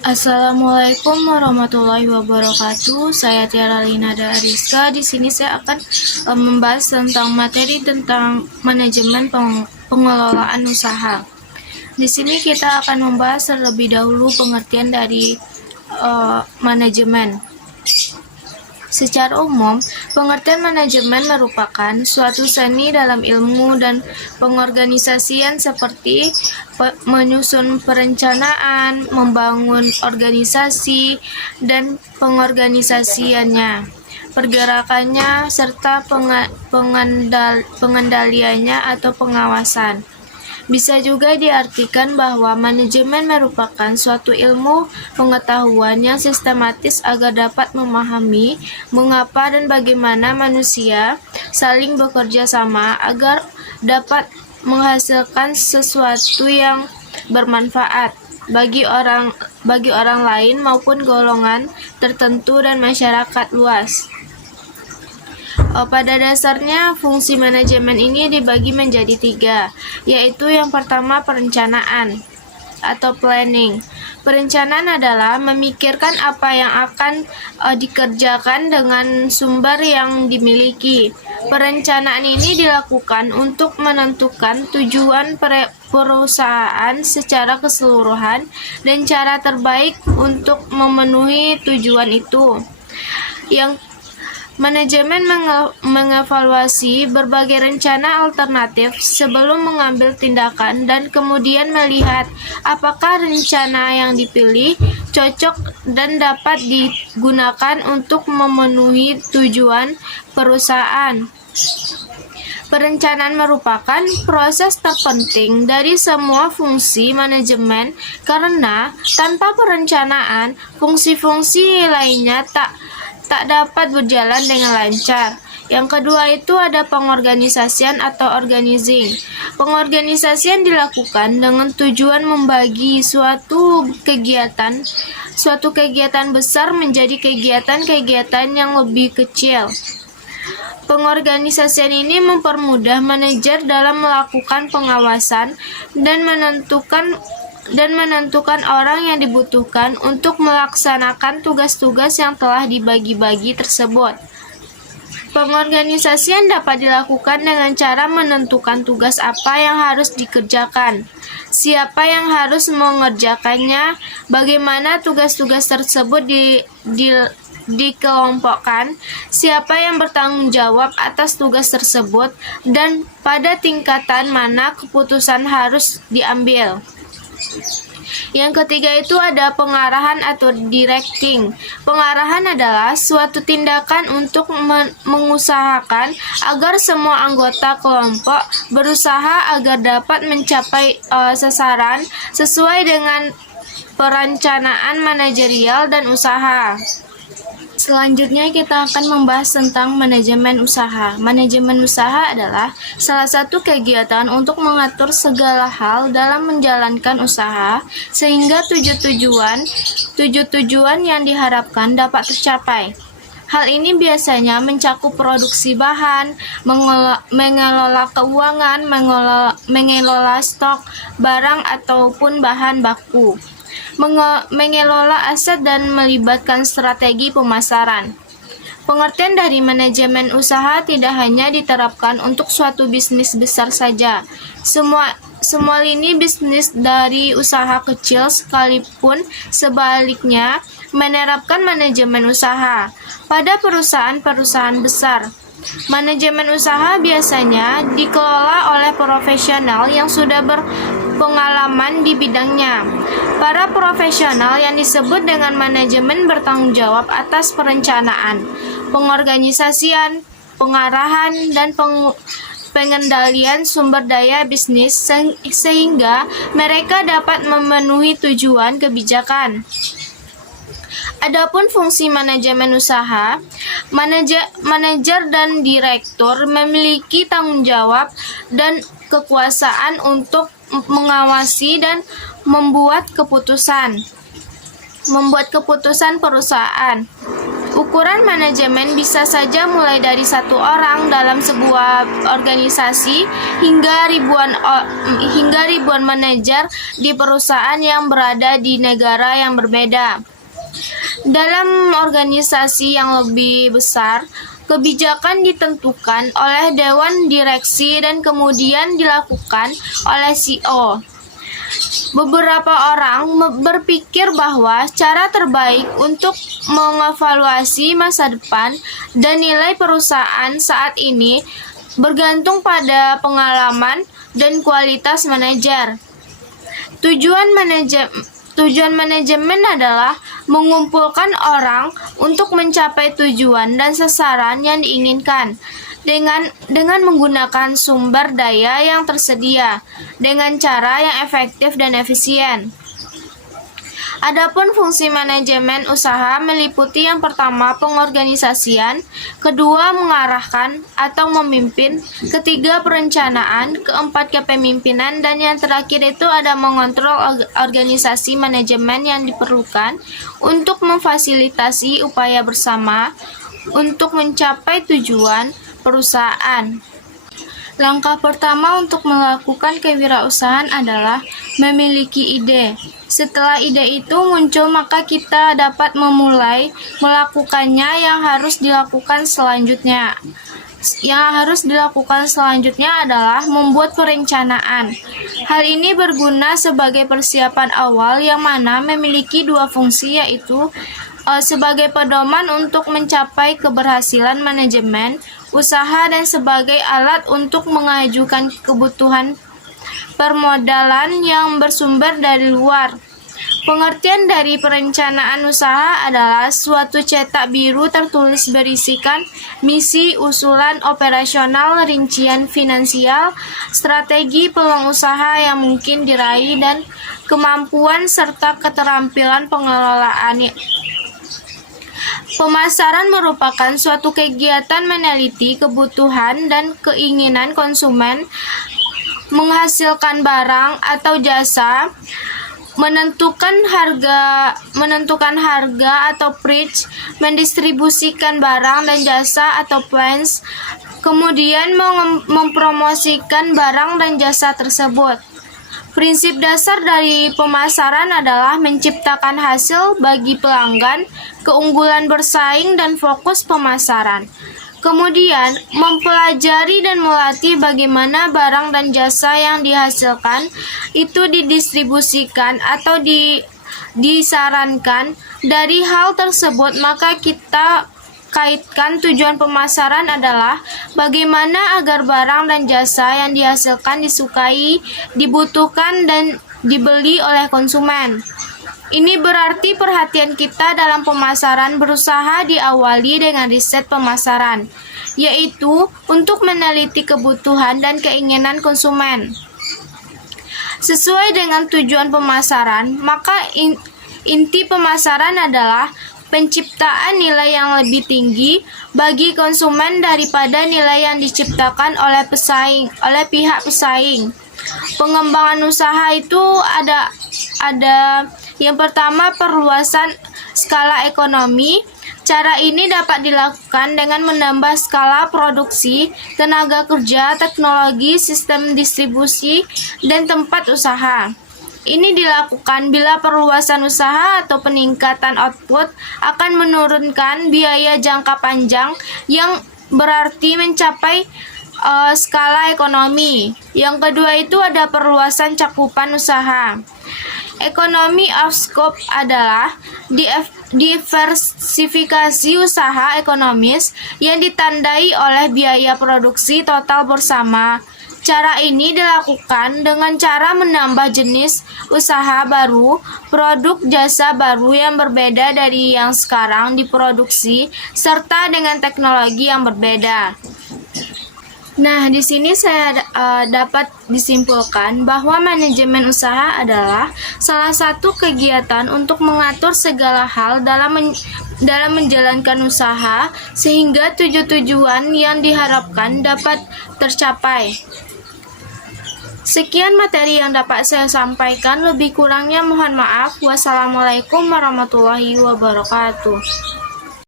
Assalamualaikum warahmatullahi wabarakatuh. Saya Tiara Lina Dariska. Di sini saya akan membahas tentang materi tentang manajemen pengelolaan usaha. Di sini kita akan membahas terlebih dahulu pengertian dari manajemen. Secara umum, pengertian manajemen merupakan suatu seni dalam ilmu dan pengorganisasian seperti menyusun perencanaan, membangun organisasi, dan pengorganisasiannya, pergerakannya, serta pengendaliannya atau pengawasan. Bisa juga diartikan bahwa manajemen merupakan suatu ilmu pengetahuan yang sistematis agar dapat memahami mengapa dan bagaimana manusia saling bekerja sama agar dapat menghasilkan sesuatu yang bermanfaat bagi orang lain maupun golongan tertentu dan masyarakat luas. Pada dasarnya, fungsi manajemen ini dibagi menjadi 3, yaitu yang pertama perencanaan atau planning. Perencanaan adalah memikirkan apa yang akan dikerjakan dengan sumber yang dimiliki. Perencanaan ini dilakukan untuk menentukan tujuan perusahaan secara keseluruhan dan cara terbaik untuk memenuhi tujuan itu. Manajemen mengevaluasi berbagai rencana alternatif sebelum mengambil tindakan dan kemudian melihat apakah rencana yang dipilih cocok dan dapat digunakan untuk memenuhi tujuan perusahaan. Perencanaan merupakan proses terpenting dari semua fungsi manajemen karena tanpa perencanaan, fungsi-fungsi lainnya tak dapat berjalan dengan lancar. Yang kedua itu ada pengorganisasian atau organizing. Pengorganisasian dilakukan dengan tujuan membagi suatu kegiatan besar menjadi kegiatan-kegiatan yang lebih kecil. Pengorganisasian ini mempermudah manajer dalam melakukan pengawasan dan menentukan orang yang dibutuhkan untuk melaksanakan tugas-tugas yang telah dibagi-bagi tersebut. Pengorganisasian dapat dilakukan dengan cara menentukan tugas apa yang harus dikerjakan, siapa yang harus mengerjakannya, bagaimana tugas-tugas tersebut dikelompokkan, siapa yang bertanggung jawab atas tugas tersebut, dan pada tingkatan mana keputusan harus diambil. Yang ketiga itu ada pengarahan atau directing. Pengarahan adalah suatu tindakan untuk mengusahakan agar semua anggota kelompok berusaha agar dapat mencapai sasaran sesuai dengan perencanaan manajerial dan usaha. Selanjutnya kita akan membahas tentang manajemen usaha. Manajemen usaha adalah salah satu kegiatan untuk mengatur segala hal dalam menjalankan usaha sehingga tujuan yang diharapkan dapat tercapai. Hal ini biasanya mencakup produksi bahan, mengelola keuangan, mengelola stok barang ataupun bahan baku, mengelola aset dan melibatkan strategi pemasaran. Pengertian dari manajemen usaha tidak hanya diterapkan untuk suatu bisnis besar saja. Semua lini bisnis dari usaha kecil sekalipun sebaliknya menerapkan manajemen usaha pada perusahaan-perusahaan besar. Manajemen usaha biasanya dikelola oleh profesional yang sudah berpengalaman di bidangnya. Para profesional yang disebut dengan manajemen bertanggung jawab atas perencanaan, pengorganisasian, pengarahan, dan pengendalian sumber daya bisnis sehingga mereka dapat memenuhi tujuan kebijakan. Adapun fungsi manajemen usaha, manajer dan direktur memiliki tanggung jawab dan kekuasaan untuk mengawasi dan membuat keputusan perusahaan. Ukuran manajemen bisa saja mulai dari satu orang dalam sebuah organisasi hingga ribuan manajer di perusahaan yang berada di negara yang berbeda. Dalam organisasi yang lebih besar, kebijakan ditentukan oleh dewan direksi dan kemudian dilakukan oleh CEO. Beberapa orang berpikir bahwa cara terbaik untuk mengevaluasi masa depan dan nilai perusahaan saat ini bergantung pada pengalaman dan kualitas manajer. Tujuan manajemen adalah mengumpulkan orang untuk mencapai tujuan dan sasaran yang diinginkan dengan menggunakan sumber daya yang tersedia dengan cara yang efektif dan efisien. Adapun fungsi manajemen usaha meliputi yang pertama pengorganisasian, kedua mengarahkan atau memimpin, ketiga perencanaan, keempat kepemimpinan, dan yang terakhir itu ada mengontrol organisasi manajemen yang diperlukan untuk memfasilitasi upaya bersama untuk mencapai tujuan perusahaan. Langkah pertama untuk melakukan kewirausahaan adalah memiliki ide. Setelah ide itu muncul, maka kita dapat memulai melakukannya. Yang harus dilakukan selanjutnya adalah membuat perencanaan. Hal ini berguna sebagai persiapan awal yang mana memiliki dua fungsi, yaitu sebagai pedoman untuk mencapai keberhasilan manajemen usaha dan sebagai alat untuk mengajukan kebutuhan permodalan yang bersumber dari luar. Pengertian dari perencanaan usaha adalah suatu cetak biru tertulis berisikan misi, usulan operasional, rincian finansial, strategi peluang usaha yang mungkin diraih, dan kemampuan serta keterampilan pengelolaan. Pemasaran merupakan suatu kegiatan meneliti kebutuhan dan keinginan konsumen, menghasilkan barang atau jasa, menentukan harga atau price, mendistribusikan barang dan jasa atau plans, kemudian mempromosikan barang dan jasa tersebut. Prinsip dasar dari pemasaran adalah menciptakan hasil bagi pelanggan, keunggulan bersaing, dan fokus pemasaran. Kemudian, mempelajari dan melatih bagaimana barang dan jasa yang dihasilkan itu didistribusikan atau disarankan. Dari hal tersebut, maka kita kaitkan tujuan pemasaran adalah bagaimana agar barang dan jasa yang dihasilkan disukai, dibutuhkan, dan dibeli oleh konsumen. Ini berarti perhatian kita dalam pemasaran berusaha diawali dengan riset pemasaran, yaitu untuk meneliti kebutuhan dan keinginan konsumen. Sesuai dengan tujuan pemasaran, maka inti pemasaran adalah penciptaan nilai yang lebih tinggi bagi konsumen daripada nilai yang diciptakan oleh pihak pesaing. Pengembangan usaha itu ada yang pertama, perluasan skala ekonomi. Cara ini dapat dilakukan dengan menambah skala produksi, tenaga kerja, teknologi, sistem distribusi, dan tempat usaha. Ini dilakukan bila perluasan usaha atau peningkatan output akan menurunkan biaya jangka panjang yang berarti mencapai skala ekonomi. Yang kedua itu ada perluasan cakupan usaha. Economy of scope adalah diversifikasi usaha ekonomis yang ditandai oleh biaya produksi total bersama. Cara ini dilakukan dengan cara menambah jenis usaha baru, produk jasa baru yang berbeda dari yang sekarang diproduksi, serta dengan teknologi yang berbeda. Nah, di sini saya dapat disimpulkan bahwa manajemen usaha adalah salah satu kegiatan untuk mengatur segala hal dalam menjalankan usaha sehingga tujuan yang diharapkan dapat tercapai. Sekian materi yang dapat saya sampaikan, lebih kurangnya mohon maaf. Wassalamualaikum warahmatullahi wabarakatuh.